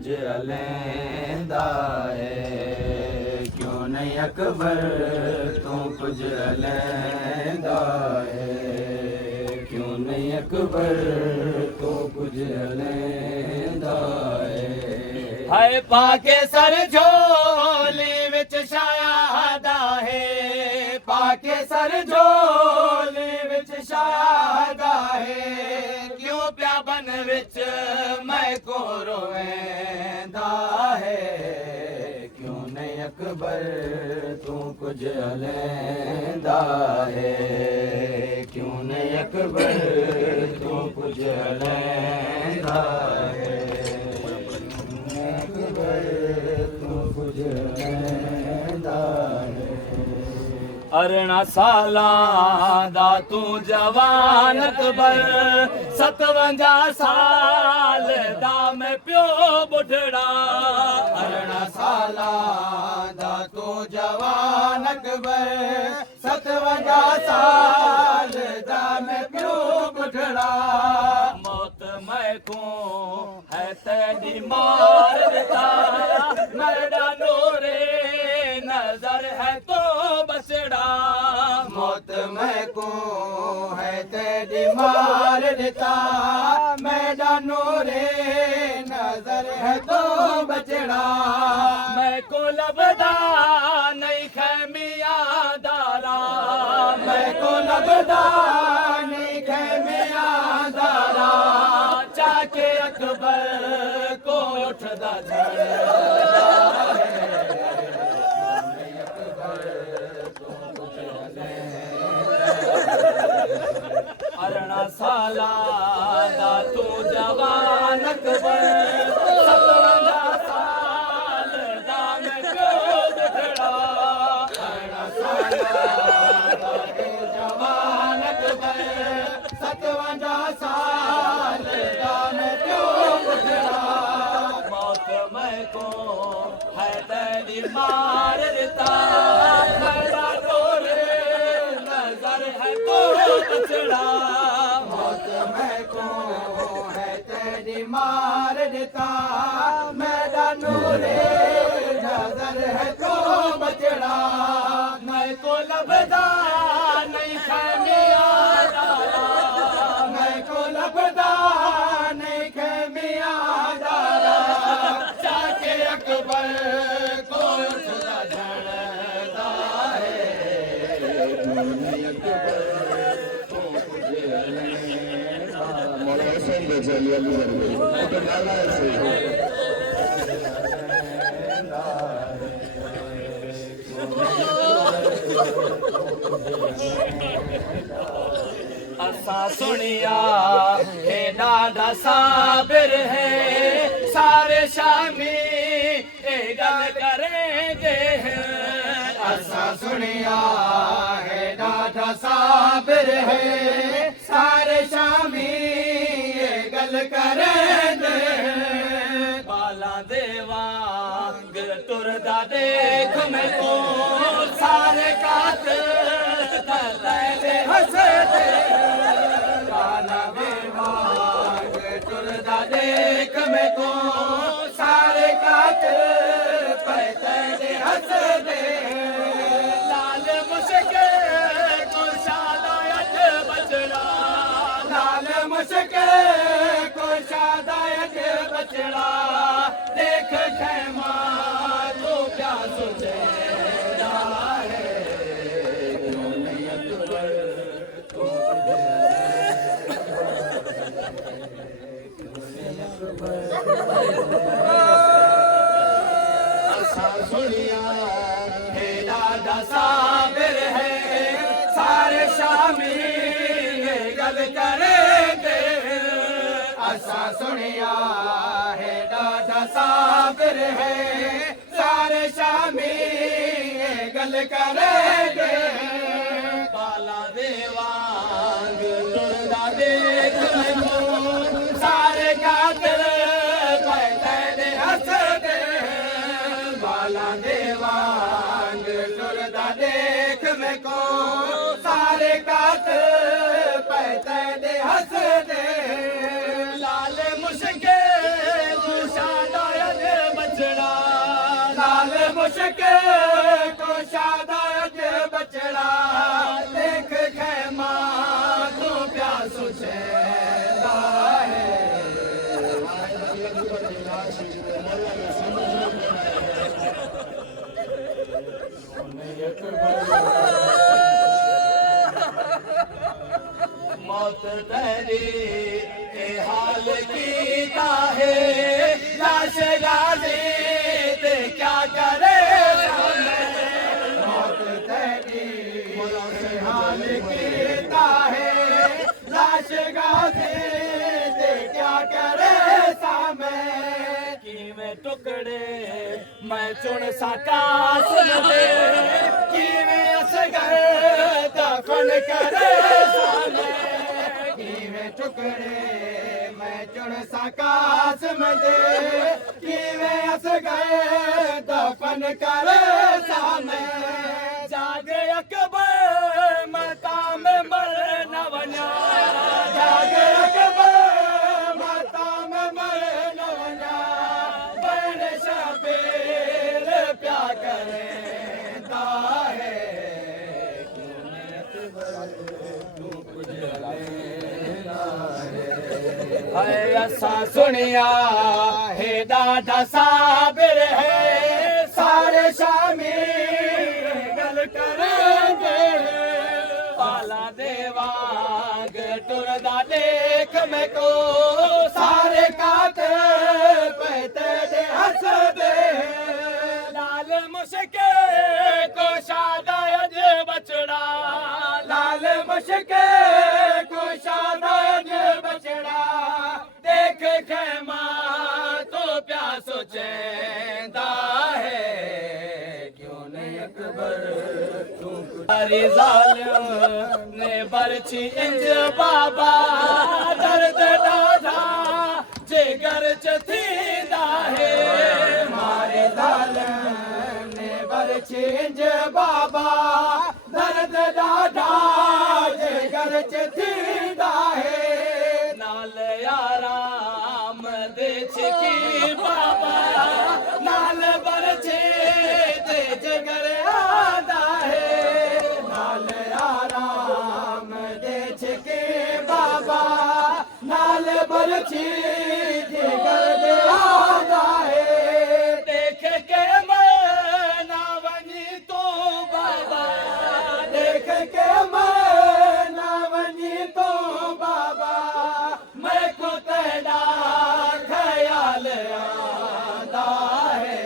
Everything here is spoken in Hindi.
कुछ अलैंदा है, क्यों नहीं अकबर तू कुछ अलैंदा है, क्यों नहीं अकबर तू कुछ अलैंदा है। हाय पाके सर झोली विच शायादा है, पाके सर झोली विच शायादा है, क्यों प्या बन विच मैं को रोवेंदा है, क्यों नहीं अकबर तू कुछ अलैंदा है, क्यों नहीं अकबर तू कुछ अलैंदा है, अकबर तू कुछ अलैंदा है। अरना सालां दा तू जवान अकबर, 57 साल दा मैं प्यो बुढ़ड़ा। अरना सालां दा तू जवान अकबर, 57 साल दा मैं प्यो बुढ़ड़ा। मौत मैं को है तेरी मार देता, मेरा नूरे नजर है तो बसड़ा। मौत मैं को है तेरी मार देता, मेरा नूरे नजर है तो बचड़ा। मैं को लबदा नहीं खैमिया दारा, मैं को लबदा नहीं खैमिया दारा, चाके अकबर को उठदा झड़दा है। अरना साला दा तू जवान अकबर, 57 साल दा मैं प्यो बुढ़ड़ा। अरना साला दा तू जवान अकबर, 57 साल दा मैं प्यो बुढ़ड़ा। मौत मैं को है तेरी मार देता, मेरा नूरे नजर है तो बचड़ा। मौत मैं को है तेरी मार देता, मेरा नूरे नजर है तो बचड़ा। मैं को लबदा नहीं खैमिया दारा, मैं को लबदा नहीं खैमिया दारा, चाके अकबर को उठदा झड़दा है, मौलाना हुसैन गजाली अली गंज तो गाना है। असा सुनिया हे डाढा साबिर है, सारे शामी ए गल करेंगे हैं। असा सुनिया है डाढा साबिर है, सारे शामी ए गल करेंगे हैं। बाला देवा गिर तुरदा देख मैं को, सारे कातिल करते हंसते। बाला देवा गिर तुरदा देख मैं को, सारे कातिल करते हंसते। लाल मुश्के को शादायत बचड़ा, लाल मुश्के को शादायत बचड़ा। देख खैमा तो क्या सोचेगा है, क्यों नहीं अकबर तू असा सुनिया हे डाढा साबिर है, सारे शामी ये गल करेंगे। असा सुनिया है डाढा साबिर है, सारे शामी ये गल करेंगे। बाला देवांग तुरदा देख मैनू, सारे कातिल पैदे हंसदे। बाला देवांग तुरदा देख मैं को, सारे कातिल पैदे हंसदे। लाल मुश्के को शादायत मुश्किल को शादायद बचड़ा देख खैमा तू प्यासो छेदा है मौत तेरी ए हाल कीता है लाश गाजी ते क्या करे मौत तेरी ए हाल कीता है लाश गाजी ते क्या करे सामे किवें टुकड़े मैं चुन सका सुन दे किवें असगर दफन करे सामे टुकड़े मैं चुन सका दे किवें अस गए दफन करे सामे जागे अकबर मता में मर न वञा जागे अकबर मता में मर न वञा बन शबीर प्या करे है असा सुनिया है ॾाढा साबिर है सारे शामी गल करेंगे पाला देवांग टुरदा देख में को सारे काते पहते दे हंस दे लाल मुश्किल को शादायद बचड़ा लाल मुश्किल को शादायद बचड़ा देख खैमा तो प्यासो चेंदा है क्यों नहीं अकबर तुम्हारी जालिम ने बरछी इंज बाबा दर्द डाढ़ा जिगर च थींदा है मारे जालिम ने बरछी इंज बाबा दर्द डाढ़ा जिगर च थींदा है नाल आराम दे छिकी बाबा नाल बरछे दे जगर आदा है नाल आराम दे छिकी बाबा नाल बरछे जगर दे आदा है देख के मैं ना वनी तो बाबा देख के मैं ना वनी तो बाबा मैं को तेरा ख्याल आता है